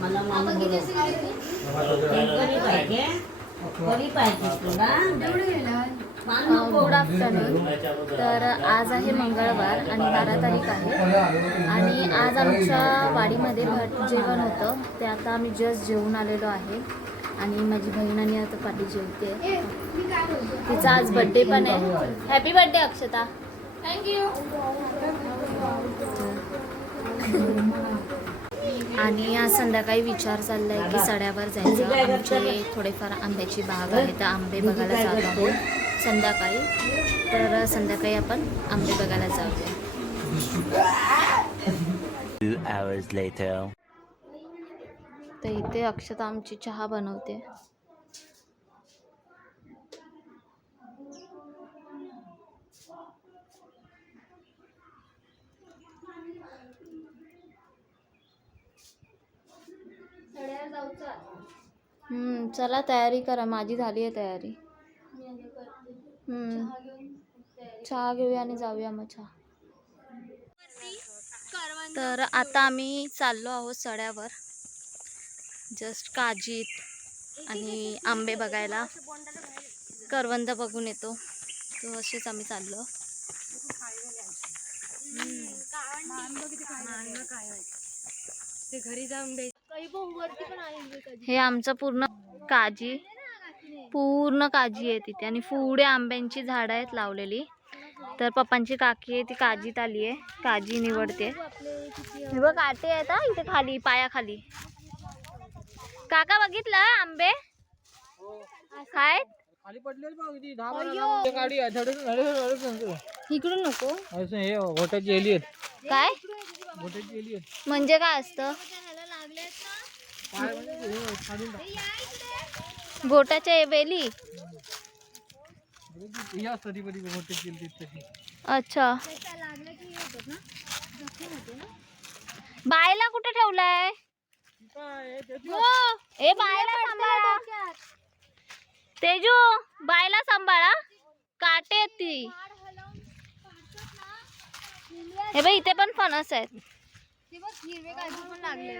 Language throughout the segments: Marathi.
मला मामा गुड आफ्टरनून. तर आज आहे मंगळवार आणि 12 तारीख आहे आणि आज आमच्या वाडीमध्ये भट जेवण होतं. ते आता आम्ही जस्ट जेवून आलेलो आहे आणि माझी बहीण आणि आता पाठी जेवते. तिचा आज बड्डे पण आहे. हॅपी बड्डे अक्षता. थँक्यू. आणि आज संध्याकाळी विचार चाललाय की सड्यावर जायचं. आमचे थोडेफार आंब्याची बाग आहे तर आंबे बघायला जात आहोत संध्याकाळी. तर संध्याकाळी आपण आंबे बघायला जाऊया. 2 hours later. तर इथे अक्षता आमची चहा बनवते. चला तयारी करा. माझी झाली आहे तयारी. चहा घेऊया आणि जाऊया मग चहा. तर आता आम्ही चाललो आहोत सड्यावर. जस्ट काजीत आणि आंबे बघायला. करवंद बघून येतो. तर असेच आम्ही चाललो. हे आमचं पूर्ण काजी आहे तिथे आणि पुढे आंब्यांची झाडं आहेत लावलेली. तर पप्पांची काकी आहे ती काजीत आली आहे. काजी निवडते. हे बघ काटे आहेत हा इथे खाली पायाखाली. काका बघितलं आंबे काय खाली पडलेली बघ ती 10 इकडून नको हे गोट्याची एली आहेत. काय गोट्याची एली आहेत. म्हणजे काय असतं गोटाच्या वेली. ही असतं ती कधी गोट्याची एली तशी. अच्छा बायला कुठे ठेवलाय? ए बायला सांभाळा. तेजू बायला सांभाळा. काटे आहेत ती. हे बाई इथे पण फणस आहेत. हिरवे काजू पण लागले.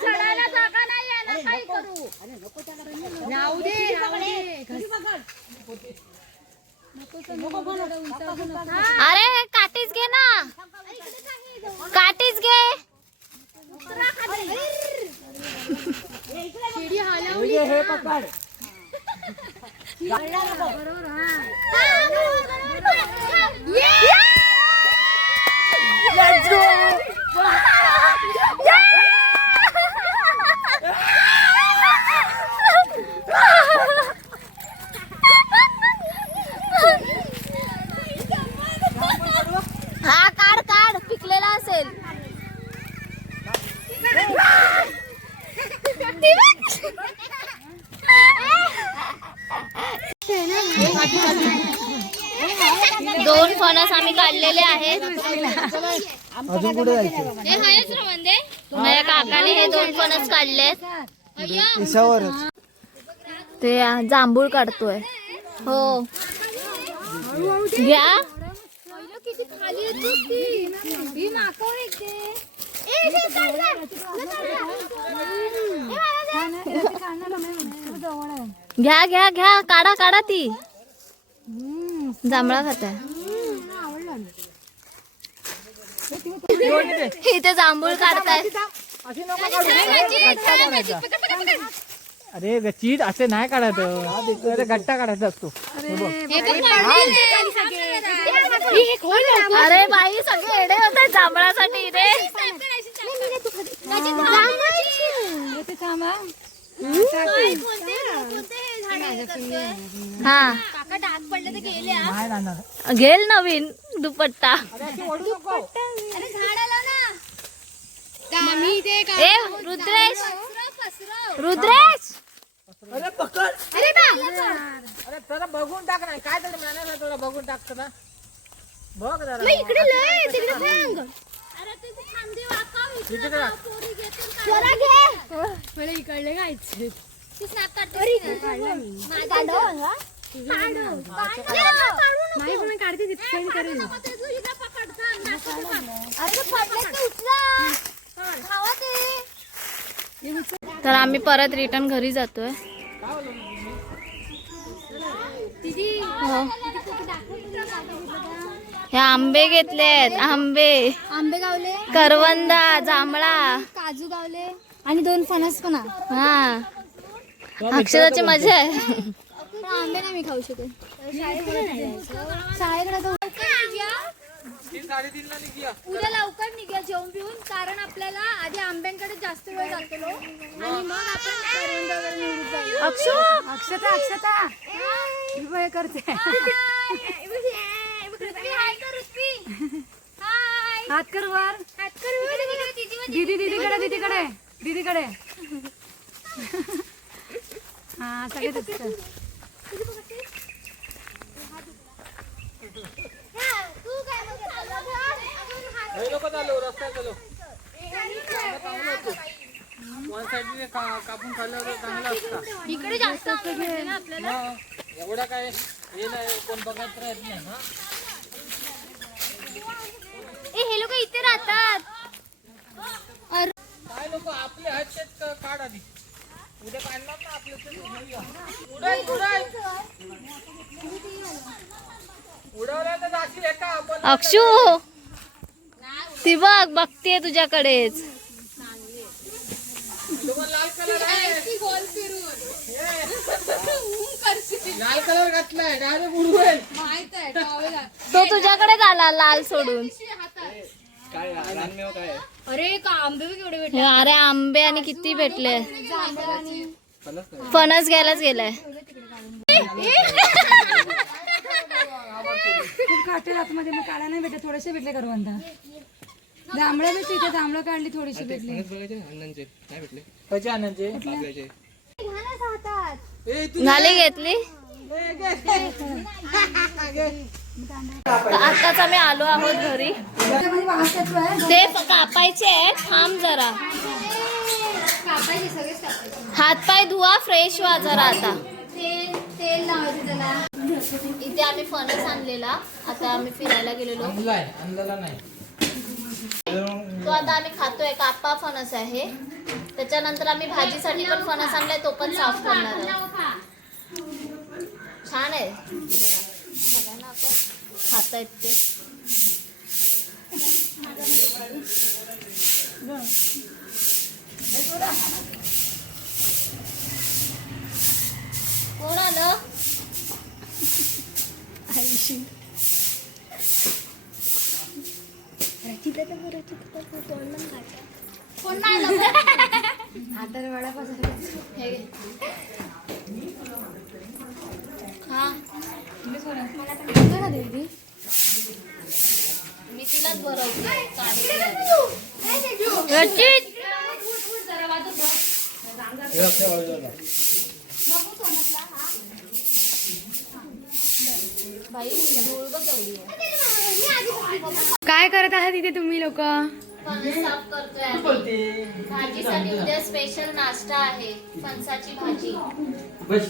चढायला जागा नाही आहे ना काही करू. अरे काठीच घे ना. काठीच घे. हे पकड. हा काढ काढ पिकलेला असेल. दोन फणस आम्ही काढलेले आहेत. अजून कुठे जायचं? माझ्या काकाने हे 2 फणस काढलेत. ईशावरच. ते जांभूळ काढतोय. हो घ्या. घ्या घ्या घ्या. काढा काढा. ती जांभळा खाताय. इथे जांभूळ काढताय. अरे गच्चीत असे नाही काढायचं. गट्टा काढायचा असतो. अरे बाई सगळे एडे होतात जांभळासाठी रे. हा घेल नवीन दुपट्टा. ए रुद्रेश रुद्रेश अरे पकड. अरे जरा बघून टाक ना, काय तरी म्हणाला तुला बघून टाकतो ना. बघ जरा. इकडे लय तिकडे सांग मला इकडले गायचे नाही पण काढते तिथे करेल. तर आम्ही परत रिटर्न घरी जातोय. हो. हे आंबे घेतलेत, आंबे आंबे गावले, करवंदा, जांभळा, काजू गावले आणि 2 फणस पण आहे. हा अक्षराची मजा आहे. पण आंबे नाही मी खाऊ शकत. शाळेकडे जाऊ. 3-3:30 ला निघूया. उद्या लवकर निघूया जेवण पिऊन, कारण आपल्याला आधी आंब्यांकडे जास्त वेळ जातो आणि मग आपण करवंद वगैरे निवडून जाऊया. अक्षता हे करते. हात कर वर. दीदीकडे हा सगळे दिसतात. हे लोक चाललो रस्त्यात चाललो. वन साइडने कापून खाल्ल्यावर चांगलं असतं. इकडे जास्त आंबे भेटले ना आपल्याला. एवढा काय हे नाही, कोण बघत राहत नाही. हा हे लोक इथे राहतात. काय लोक आपले आहेत तेच काढ आधी. उद्या काढणार ना आपलं ते घेऊया. उडवलं तर जाशील एका आपण. अक्षू ती बघ बघते तुझ्याकडेच. लाल कलर आहे. लाल कलर घातलाय डायरेक्ट उडवेल. माहित आहे तो तुझ्याकडेच आला लाल सोडून. काय रानमेव काय अरे का आंबे बी केवढे भेटले. हे अरे आंबे आणि किती भेटले. फणस घ्यायलाच गेलाय. खूप खाटे आतमध्ये मग काढा नाही भेटले. थोडेसे भेटले करवंदा. जांभळं भेटली इथे, जांभळं काढली थोडीशी भेटली. झाली घेतली. आताच आम्ही आलो आहोत घरी. ते कापायचे आहेत. थांब जरा. हातपाय धुवा, फ्रेश व्हा जरा. आता तेल लावायचं त्याला. इथे आम्ही फणस आणलेला. आता आम्ही फिरायला गेलेलो. आणलेला नाही. तो आता आम्ही खातोय. कापा फणस आहे. त्याच्यानंतर आम्ही भाजीसाठी पण फणस आणलाय. तो पण साफ करणार आहोत. छान आहे. सगळ्यांना आपण खाता येत ते. कोण आलं? कोण नाही आलं? आता वडापासून हे घे. हा मी तिलाच भरवते. बाई धूळ बघ केवढी आहे. काय करत आहात इथे तुम्ही लोक? फणस साफ करतोय आम्ही. भाजीसाठी उद्या स्पेशल नाश्ता आहे. फणसाची भाजी. बस